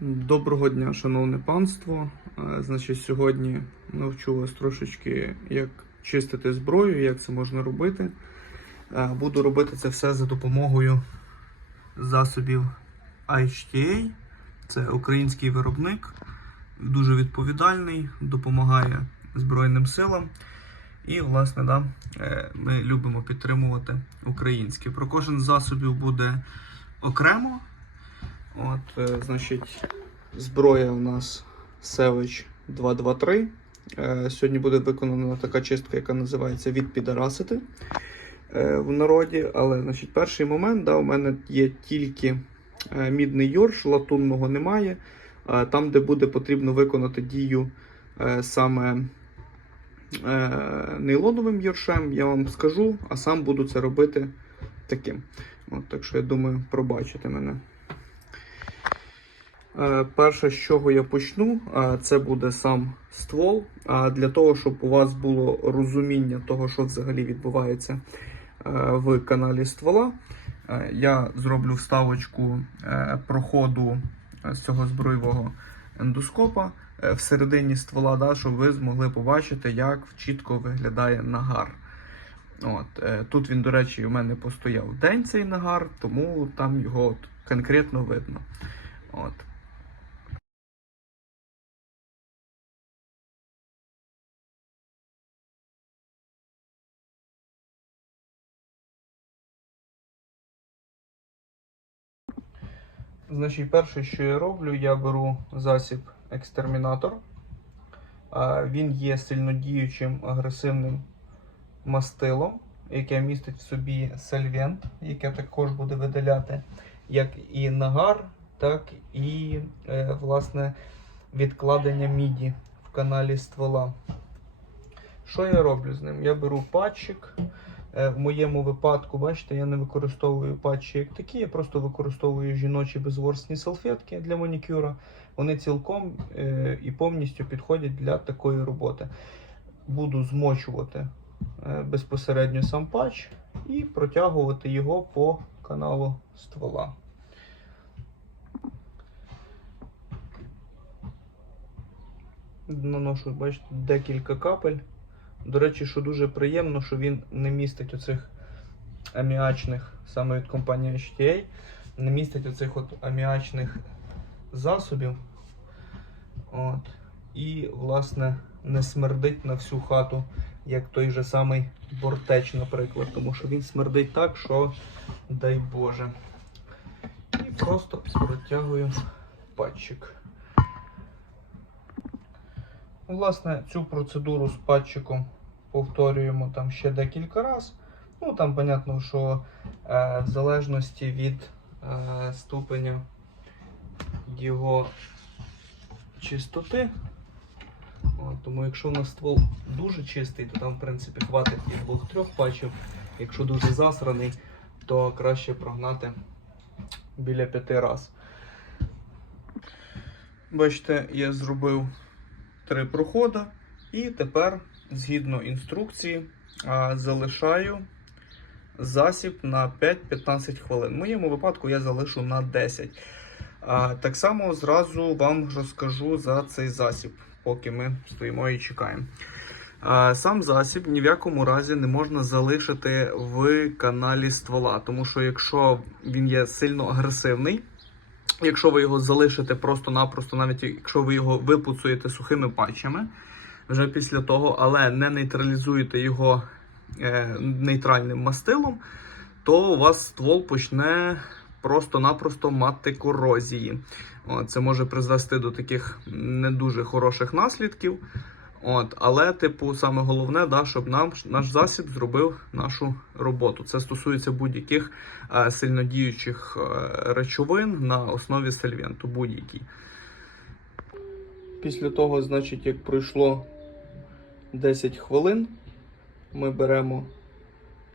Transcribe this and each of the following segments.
Доброго дня, шановне панство. Е, Значить, сьогодні навчу вас трошечки, як чистити зброю, як це можна робити. Е, Буду робити це все за допомогою засобів HTA. Це український виробник, дуже відповідальний, допомагає Збройним силам. І, власне, да, е, ми любимо підтримувати українське. Про кожен засобів буде окремо. От, е, значить, зброя у нас Savage 223. Е, Сьогодні буде виконана така чистка, яка називається від підарасити е, в народі. Але значить, перший момент, да, у мене є тільки е, мідний йорш, латунного немає. Там, де буде потрібно виконати дію саме нейлоновим йоршем, я вам скажу, а сам буду це робити таким. От, так що я думаю, пробачите мене. Е, Перше, з чого я почну, е, це буде сам ствол. Для того, щоб у вас було розуміння того, що взагалі відбувається е, в каналі ствола, я зроблю вставочку проходу з цього збройового ендоскопа всередині ствола, да, щоб ви змогли побачити, як чітко виглядає нагар. От, тут він, до речі, у мене постояв день цей нагар, тому там його конкретно видно. От. Значить, перше, що я роблю, я беру засіб екстермінатор. Він є сильнодіючим агресивним мастилом, яке містить в собі сальвент, яке також буде видаляти як і нагар, так і е, власне відкладення міді в каналі ствола. Що я роблю з ним? Я беру патчик. Е, В моєму випадку, бачите, я не використовую патчі як такі, я просто використовую жіночі безворсні салфетки для манікюра. Вони цілком е, і повністю підходять для такої роботи. Буду змочувати е, безпосередньо сам патч і протягувати його по каналу ствола. Наношу, бачите, декілька капель. До речі, що дуже приємно, що він не містить оцих аміачних, саме від компанії HTA, не містить оцих от аміачних засобів. От. І, власне, не смердить на всю хату, як той же самий бортеч, наприклад, тому що він смердить так, що дай Боже. І просто протягую патчик. Власне, цю процедуру з патчиком повторюємо там ще декілька разів. Ну, там, понятно, що е, в залежності від е, ступеня його чистоти. От, тому якщо у нас ствол дуже чистий, то там, в принципі, хватить і двох-трьох патчів. Якщо дуже засраний, то краще прогнати біля п'яти разів. Бачите, я зробив три проходи. І тепер, згідно інструкції, залишаю засіб на 5-15 хвилин. В моєму випадку я залишу на 10. Так само зразу вам розкажу за цей засіб, поки ми стоїмо і чекаємо. Сам засіб ні в якому разі не можна залишити в каналі ствола, тому що якщо він є сильно агресивний, Якщо ви його залишите просто-напросто, навіть якщо ви його випуцуєте сухими патчами вже після того, але не нейтралізуєте його е, нейтральним мастилом, то у вас ствол почне просто-напросто мати корозії. О, це може призвести до таких не дуже хороших наслідків. От, але, типу, саме головне, да, щоб нам наш засіб зробив нашу роботу. Це стосується будь-яких е, сильнодіючих е, речовин на основі сальвенту, будь-які. Після того, значить, як пройшло 10 хвилин, ми беремо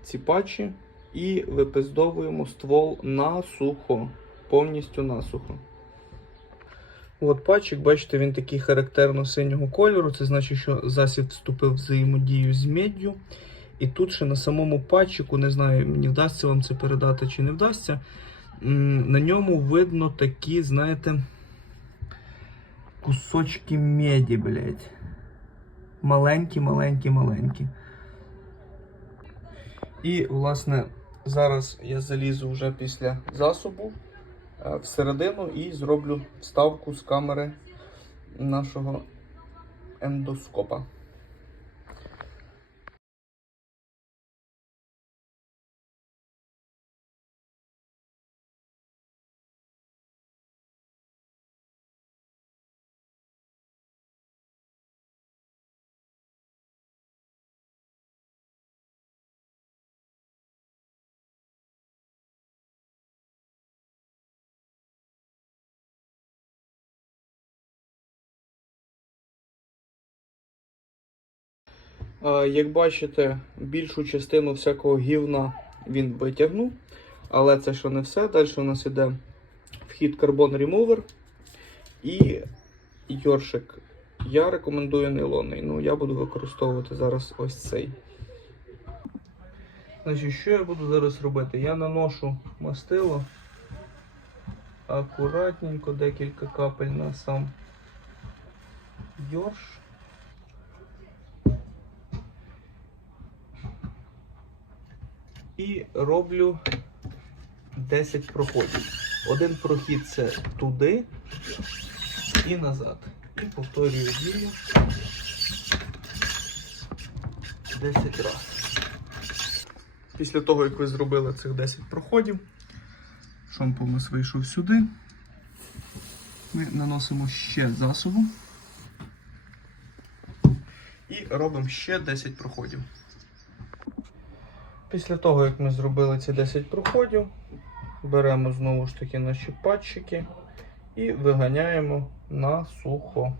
ці патчі і випиздовуємо ствол насухо, повністю насухо. От патчик, бачите, він такий характерно синього кольору. Це значить, що засіб вступив в взаємодію з меддю. І тут ще на самому патчику, не знаю, мені вдасться вам це передати чи не вдасться. На ньому видно такі, знаєте, кусочки меді, блядь. Маленькі, маленькі, маленькі. І, власне, зараз я залізу вже після засобу всередину і зроблю вставку з камери нашого ендоскопа. Як бачите, більшу частину всякого гівна він витягнув, але це ще не все. Далі у нас іде вхід Carbon Remover і йоршик. Я рекомендую нейлонний, ну я буду використовувати зараз ось цей. Значить, що я буду зараз робити? Я наношу мастило акуратненько, декілька капель на сам йорш. І роблю 10 проходів. Один прохід це туди і назад. І повторюю дію 10 разів. Після того, як ви зробили цих 10 проходів, шомпол у нас вийшов сюди. Ми наносимо ще засобу. І робимо ще 10 проходів. Після того, як ми зробили ці 10 проходів, беремо знову ж таки наші патчики і виганяємо на сухо.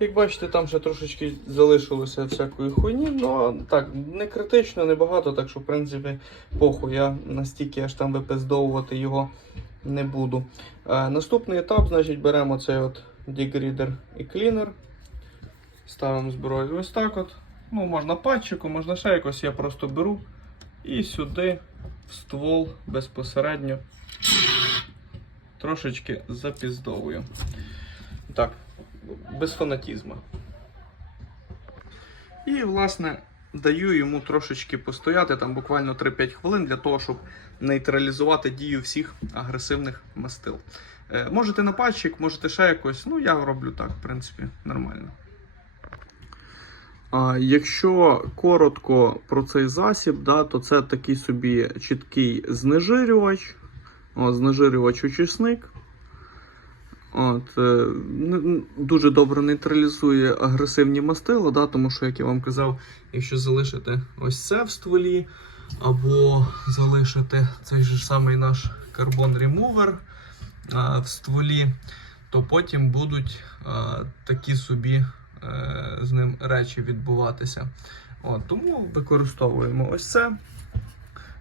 Як бачите, там ще трошечки залишилося всякої хуйні, ну так, не критично, не багато, так що, в принципі, похуй, я настільки аж там випиздовувати його не буду. Е, наступний етап, значить, беремо цей от дегрідер і клінер. Ставимо зброю ось так от. Ну, можна патчиком, можна ще якось, я просто беру і сюди в ствол безпосередньо трошечки запіздовую. Так, без фанатізму. І, власне, даю йому трошечки постояти, там буквально 3-5 хвилин для того, щоб нейтралізувати дію всіх агресивних мастил. Е, можете на патчик, можете ще якось. Ну, я роблю так, в принципі, нормально. Якщо коротко про цей засіб, да, то це такий собі чіткий знежирювач, о, знежирювач очисник. От, е, дуже добре нейтралізує агресивні мастила, да, тому що, як я вам казав, якщо залишити ось це в стволі, або залишити цей же самий наш карбон ремувер а, в стволі, то потім будуть а, такі собі е, з ним речі відбуватися. От, тому використовуємо ось це.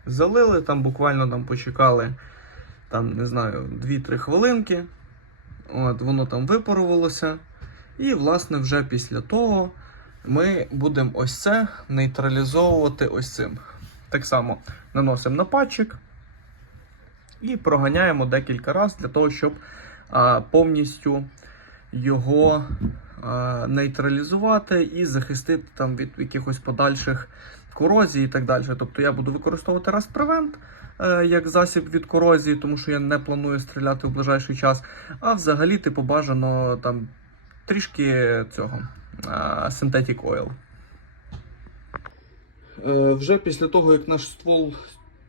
Залили, там буквально там почекали там, не знаю, 2-3 хвилинки. От, воно там випарувалося. І, власне, вже після того ми будемо ось це нейтралізовувати ось цим. Так само наносимо на патчик і проганяємо декілька разів для того, щоб а, повністю його а, нейтралізувати і захистити там від якихось подальших корозій і так далі. Тобто я буду використовувати раз превент як засіб від корозії, тому що я не планую стріляти в ближайший час. А взагалі, типу, бажано там трішки цього а, Synthetic Oil. Е, вже після того, як наш ствол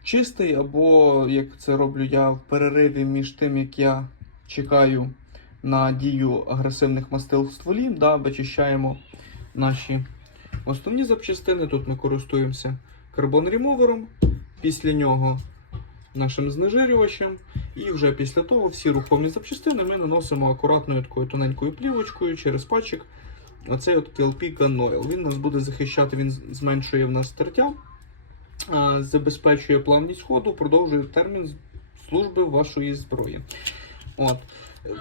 чистий, або як це роблю я в перериві між тим, як я чекаю на дію агресивних мастил в стволі, да, вичищаємо наші основні запчастини. Тут ми користуємося карбон-ремовером, після нього нашим знежирювачем. І вже після того всі рухомі запчастини ми наносимо акуратною такою тоненькою плівочкою через пачик. Оцей от KLP Gun Oil. Він нас буде захищати, він зменшує в нас тертя, забезпечує плавність ходу, продовжує термін служби вашої зброї. От.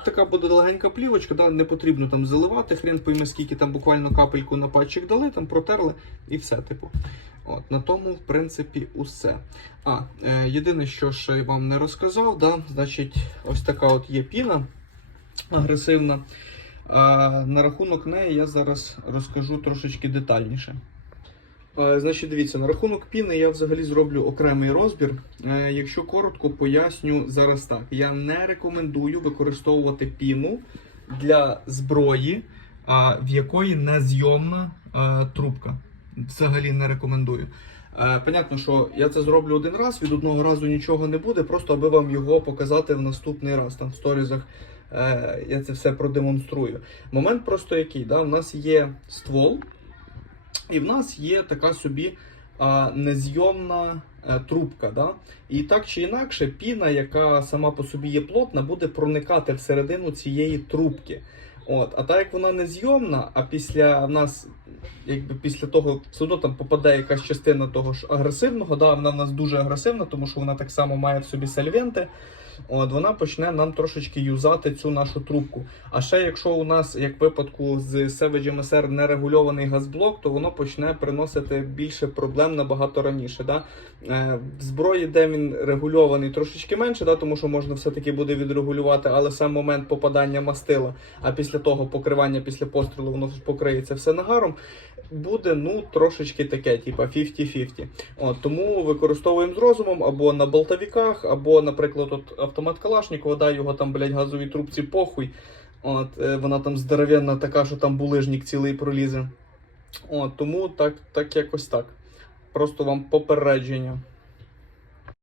Така буде легенька плівочка, да, не потрібно там заливати, хрен пойме, скільки там буквально капельку на патчик дали, там протерли і все, типу. От, на тому, в принципі, усе. А, е, єдине, що ще я вам не розказав, да, значить, ось така от є піна агресивна. А, на рахунок неї я зараз розкажу трошечки детальніше. Е, Значить, дивіться, на рахунок піни я взагалі зроблю окремий розбір. Е, Якщо коротко поясню зараз так. Я не рекомендую використовувати піну для зброї, в якої незйомна а, трубка. Взагалі не рекомендую. Е, Понятно, що я це зроблю один раз, від одного разу нічого не буде, просто аби вам його показати в наступний раз. Там в сторізах е, я це все продемонструю. Момент просто який, да? у нас є ствол, і в нас є така собі а, незйомна а, трубка. Да? І так чи інакше, піна, яка сама по собі є плотна, буде проникати всередину цієї трубки. От, а так як вона незйомна, а після нас, якби після того, все одно там попаде якась частина того ж агресивного, да, вона в нас дуже агресивна, тому що вона так само має в собі сальвенти. От вона почне нам трошечки юзати цю нашу трубку. А ще якщо у нас, як в випадку з Savage MSR, нерегульований газблок, то воно почне приносити більше проблем набагато раніше. Да? Е, в зброї, де він регульований, трошечки менше, да? тому що можна все-таки буде відрегулювати, але сам момент попадання мастила, а після того покривання після пострілу воно ж покриється все нагаром. Буде ну трошечки таке, типа 50-50. От, тому використовуємо з розумом або на болтовиках, або, наприклад, от автомат Калашникова, да, його там, блядь, газовій трубці похуй. От, е, вона там здоровенна така, що там булижник цілий пролізе. От, тому так, так якось так. Просто вам попередження.